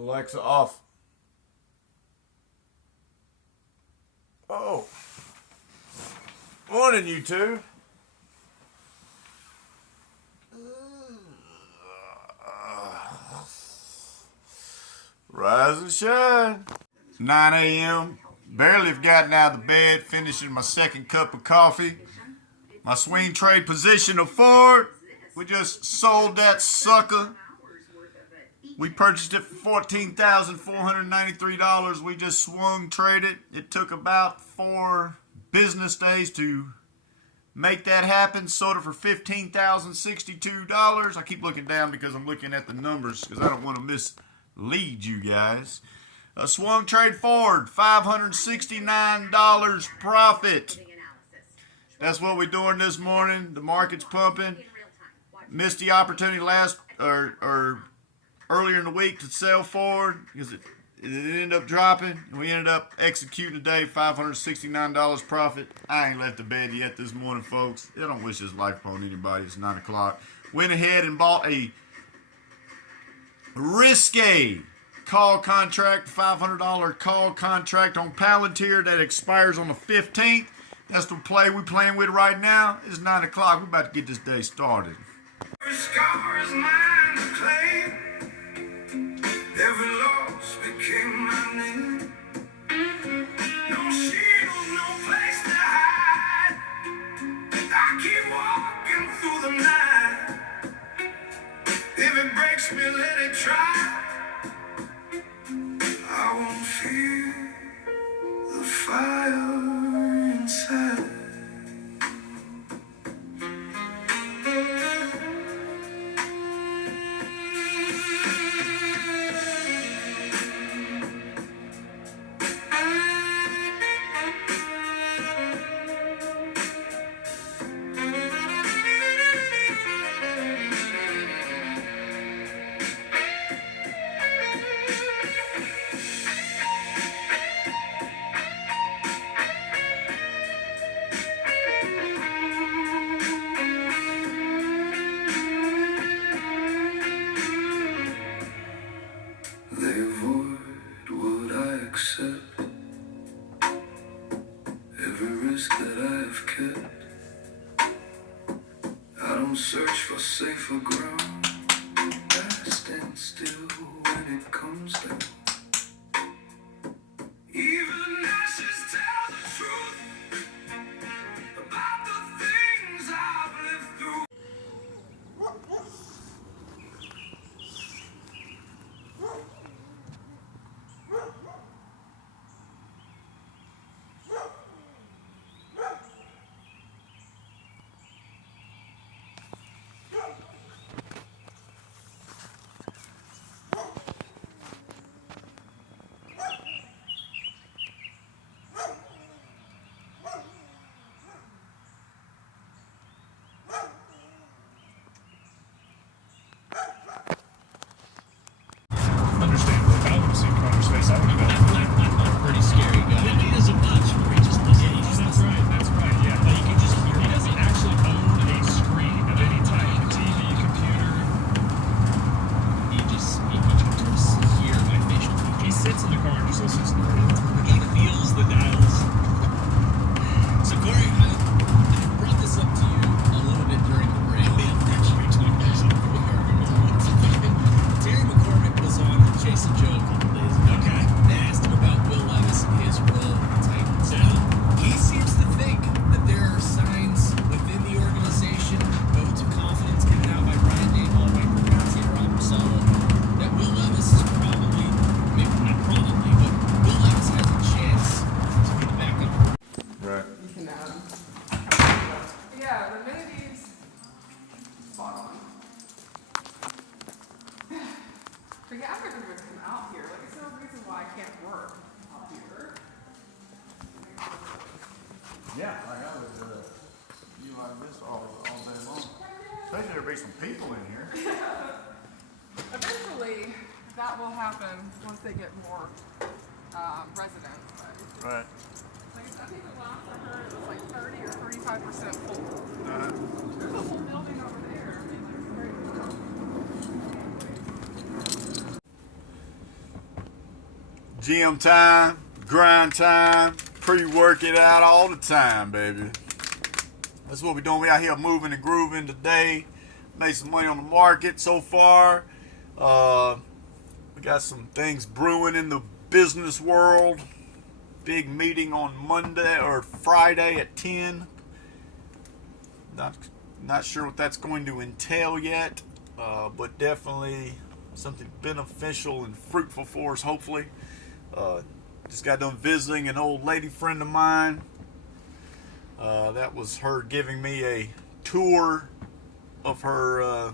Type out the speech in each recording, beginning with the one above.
Alexa off. Oh. Morning, you two. Rise and shine. 9 a.m. Barely have gotten out of the bed, finishing my second cup of coffee. My swing trade position of Ford. We just sold that sucker. We purchased it for $14,493. We just swung traded. It took about 4 business days to make that happen. Sold it for $15,062. I keep looking down because I'm looking at the numbers because I don't want to mislead you guys. A swung trade Ford, $569 profit. That's what we're doing this morning. The market's pumping. Missed the opportunity last or earlier in the week to sell Ford because it ended up dropping. We ended up executing today, $569 profit. I ain't left the bed yet this morning, folks. I don't wish this life upon anybody. It's 9 o'clock. Went ahead and bought a risque call contract, $500 call contract on Palantir that expires on the 15th. That's the play we're playing with right now. It's 9 o'clock. We're about to get this day started. Every scar is mine to claim. Every loss became my name. No shield, no place to hide. I keep walking through the night. If it breaks me, let it try. I won't fear the fire inside. They avoid what I accept. Every risk that I have kept. I don't search for safer ground. I stand still when it comes down. Even ashes tell the truth about the things I've lived through. Understandable. If I would have seen Connor's face, I would have been Pretty scary guy. He doesn't much. He just listens. That's right. That's right. Yeah. But you can just hear. He doesn't actually own a screen of any type. A TV, computer. He can just hear my facial features. He sits in the car and just listens to the radio. He feels the dials. So Corey, I brought this up to you a little bit during the break. Terry McCormick was on Jason Joe a couple days ago. Okay. They asked him about Will Levis and his role with the Titans. He seems to think that there are signs within the organization, votes of confidence given out by Brian Daboll, Mike McCarthy, and Rob Rosella, that Will Levis is probably, maybe not probably, but Will Levis has a chance to be the backup. Right. You can yeah, the amenities, spot on. But yeah, I figured we'd come out here. Like, it's no reason why I can't work out here. Yeah, like I would you like this all day long. Especially there be some people in here. Eventually, that will happen once they get more residents. But Right. like, I think the last I heard it was like 30 or 35% full. Uh, There's a whole building over there. I mean, like, it's crazy. Gym time, grind time, pre-work it out all the time, baby. That's what we're doing. We out here moving and grooving today. Made some money on the market so far. We got some things brewing in the business world. Big meeting on Monday or Friday at 10. Not sure what that's going to entail yet, but definitely something beneficial and fruitful for us, hopefully. Just got done visiting an old lady friend of mine. That was her giving me a tour of her,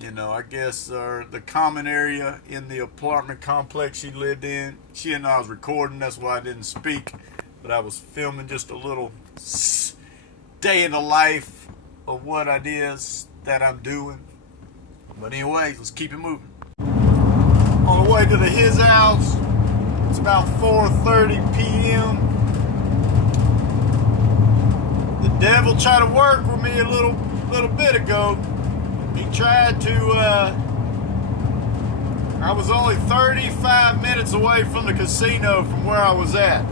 I guess the common area in the apartment complex she lived in. She didn't know I was recording, that's why I didn't speak, but I was filming just a little day in the life of what it is that I'm doing. But anyways, let's keep it moving. On the way to his house, it's about 4:30 p.m. The devil tried to work with me a little bit ago. He tried to, I was only 35 minutes away from the casino from where I was at.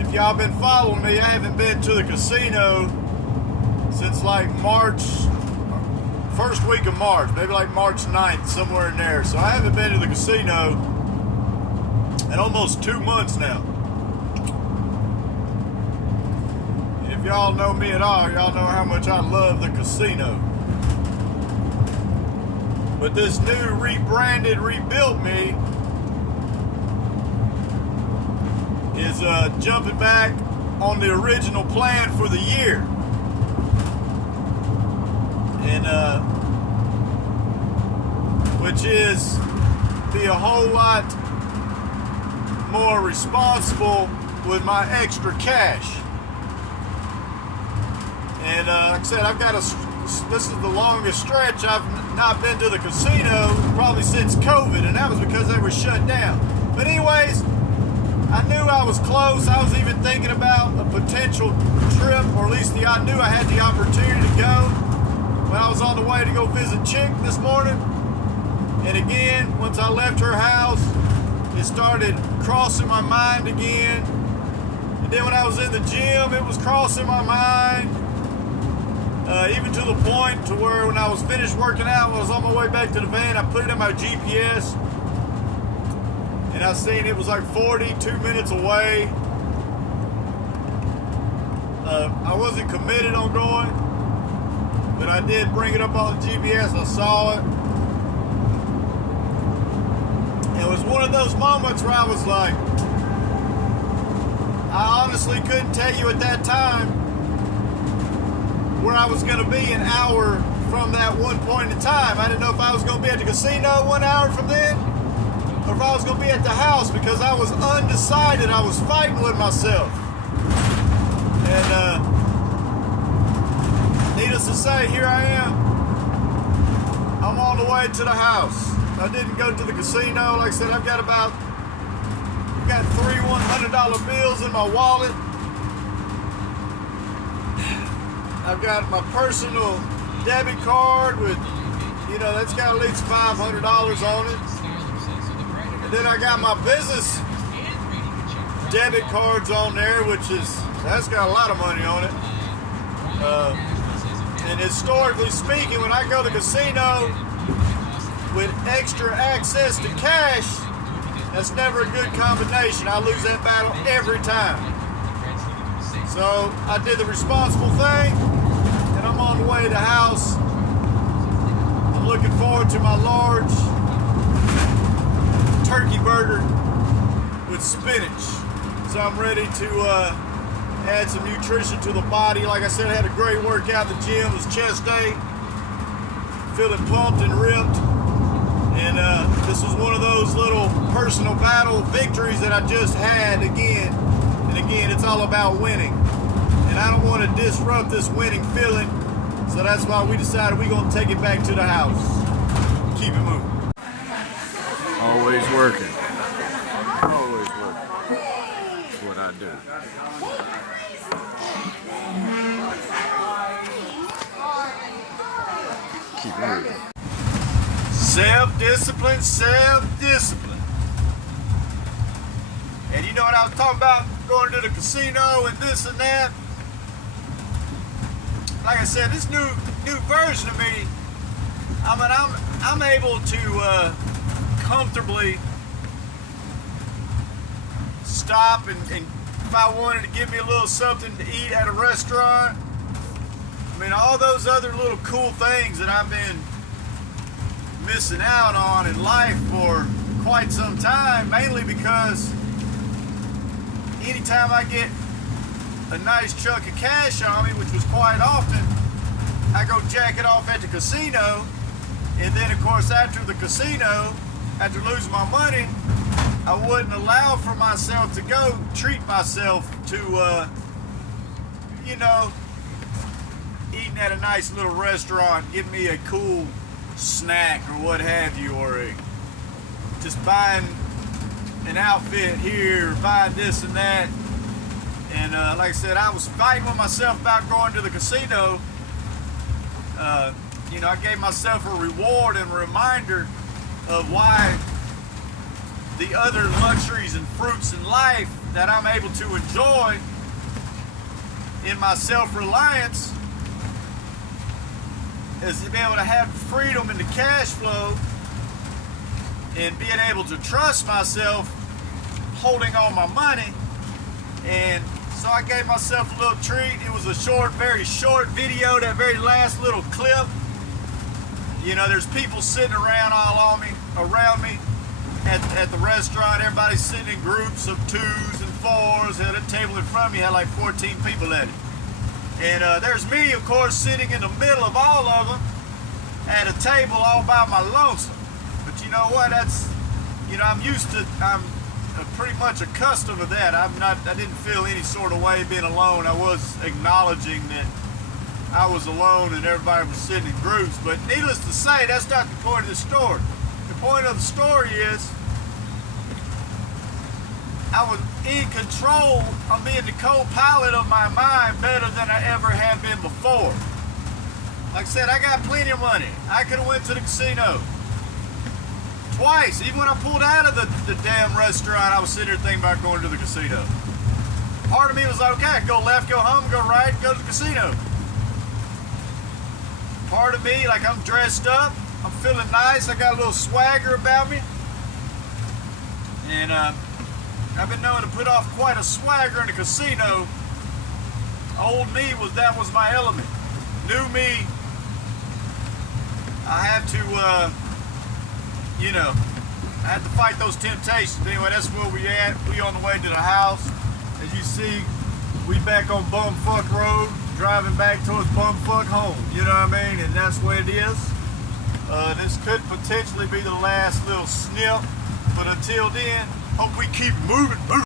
If y'all been following me, I haven't been to the casino since like March, first week of March, maybe like March 9th, somewhere in there. So I haven't been to the casino in almost 2 months now. And if y'all know me at all, y'all know how much I love the casino. But this new rebranded, rebuilt me is jumping back on the original plan for the year. And which is be a whole lot more responsible with my extra cash. And like I said, this is the longest stretch I've not been to the casino probably since COVID, and that was because they were shut down. But anyways, I knew I was close. I was even thinking about a potential trip, or at least I knew I had the opportunity to go when I was on the way to go visit Chick this morning. And again, once I left her house, it started crossing my mind again. And then when I was in the gym, it was crossing my mind. Even to the point to where when I was finished working out, when I was on my way back to the van, I put it in my GPS. And I seen it was like 42 minutes away. I wasn't committed on going, but I did bring it up on the GPS. I saw it. It was one of those moments where I was like, I honestly couldn't tell you at that time where I was going to be an hour from that one point in time. I didn't know if I was going to be at the casino 1 hour from then, or if I was going to be at the house, because I was undecided. I was fighting with myself. And needless to say, here I am. I'm on the way to the house. I didn't go to the casino. Like I said, I've got 3 $100 bills in my wallet. I've got my personal debit card with, that's got at least $500 on it. And then I got my business debit cards on there, that's got a lot of money on it. And historically speaking, when I go to the casino with extra access to cash, that's never a good combination. I lose that battle every time. So I did the responsible thing, and I'm on the way to the house. I'm looking forward to my large turkey burger with spinach. So I'm ready to add some nutrition to the body. Like I said, I had a great workout in the gym. It was chest day. Feeling pumped and ripped. And this was one of those little personal battle victories that I just had again. And again, it's all about winning. And I don't want to disrupt this winning feeling. So that's why we decided we're going to take it back to the house. Keep it moving. Always working. Always working. That's what I do. Keep moving. Self-discipline, self-discipline. And you know what I was talking about, going to the casino and this and that. Like I said, this new version of me, I mean, I'm able to comfortably stop and if I wanted to give me a little something to eat at a restaurant. I mean, all those other little cool things that I've been missing out on in life for quite some time, mainly because anytime I get a nice chunk of cash on me, which was quite often, I go jack it off at the casino, and then of course after the casino, after losing my money, I wouldn't allow for myself to go treat myself to, you know, eating at a nice little restaurant, give me a cool snack or what have you, or just buying an outfit here, buying this and that. And like I said, I was fighting with myself about going to the casino. You know, I gave myself a reward and a reminder of why the other luxuries and fruits in life that I'm able to enjoy in my self-reliance is to be able to have freedom in the cash flow and being able to trust myself holding all my money. And so I gave myself a little treat. It was a short, very short video, that very last little clip. You know, there's people sitting around around me at the restaurant. Everybody's sitting in groups of 2s and 4s. At a table in front of me had like 14 people at it. And there's me, of course, sitting in the middle of all of them at a table all by my lonesome. But you know what? That's, you know, I'm pretty much accustomed to that. I didn't feel any sort of way being alone. I was acknowledging that I was alone and everybody was sitting in groups. But needless to say, that's not the point of the story. The point of the story is I was in control of being the co-pilot of my mind better than I ever have been before. Like I said, I got plenty of money. I could have went to the casino twice. Even when I pulled out of the damn restaurant, I was sitting there thinking about going to the casino. Part of me was like, okay, I can go left, go home, go right, go to the casino. Part of me, like, I'm dressed up, I'm feeling nice, I got a little swagger about me. And I've been known to put off quite a swagger in the casino. Old me that was my element. New me, I have to, you know, I had to fight those temptations. Anyway, that's where we at. We on the way to the house. As you see, we back on Bumfuck Road, driving back towards Bumfuck home. You know what I mean? And that's where it is. This could potentially be the last little snip, but until then, hope we keep moving.